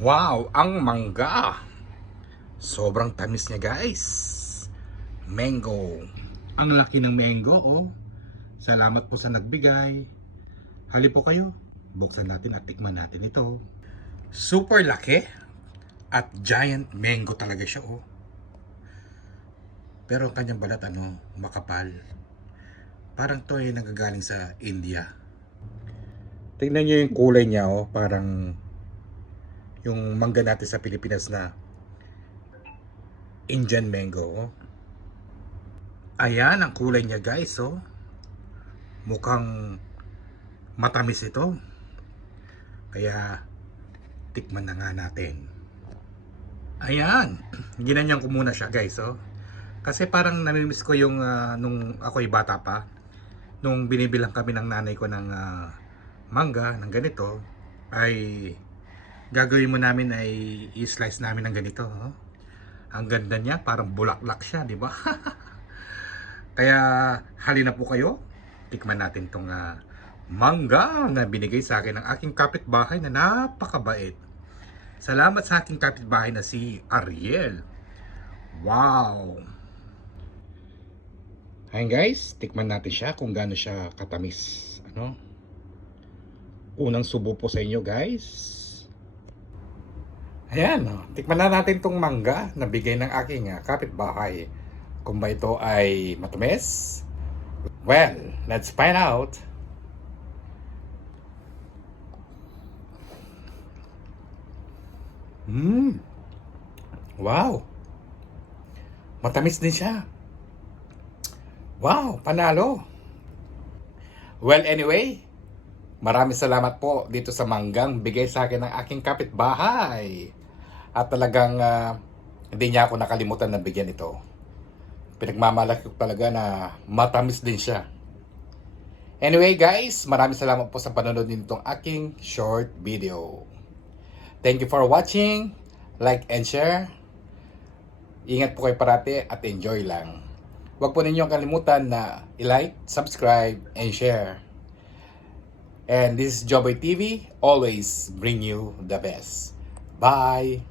Wow, ang mangga. Sobrang tamis niya, guys. Mango. Ang laki ng mango, oh. Salamat po sa nagbigay. Hali po kayo. Buksan natin at tikman natin ito. Super laki. At giant mango talaga siya, oh. Pero ang kanyang balat, makapal. Parang to ay nagagaling sa India. Tingnan niyo yung kulay niya, oh. Parang yung mangga natin sa Pilipinas na Indian mango, oh. Ayan ang kulay niya, guys, oh. Mukhang matamis ito. Kaya tikman na nga natin. Ayan, ginanyan ko muna siya, guys, oh. Kasi parang namimiss ko yung nung ako'y bata pa, nung binibilang kami ng nanay ko ng mangga ng ganito, ay gagawin mo namin ay i-slice namin ng ganito, oh. Ang ganda niya, parang bulaklak siya, di ba? Kaya halina po kayo, tikman natin tong mangga na binigay sa akin ng aking kapitbahay na napakabait. Salamat sa aking kapitbahay na si Ariel. Wow! Ayan guys, tikman natin siya kung gaano siya katamis. Unang subo po sa inyo, guys. Ayan, tikman na natin tong mangga na bigay ng aking kapitbahay. Kung ba ito ay matamis? Well, let's find out. Wow! Matamis din siya. Wow, panalo. Well, anyway, maraming salamat po dito sa manggang bigay sa akin ng aking kapitbahay. At talagang hindi niya ako nakalimutan na bigyan ito. Pinagmamalaki ko talaga na matamis din siya. Anyway guys, maraming salamat po sa panonood nitong aking short video. Thank you for watching. Like and share. Ingat po kayo parati at enjoy lang. Huwag po ninyong kalimutan na i-like, subscribe, and share. And this is Joboy TV, always bring you the best. Bye!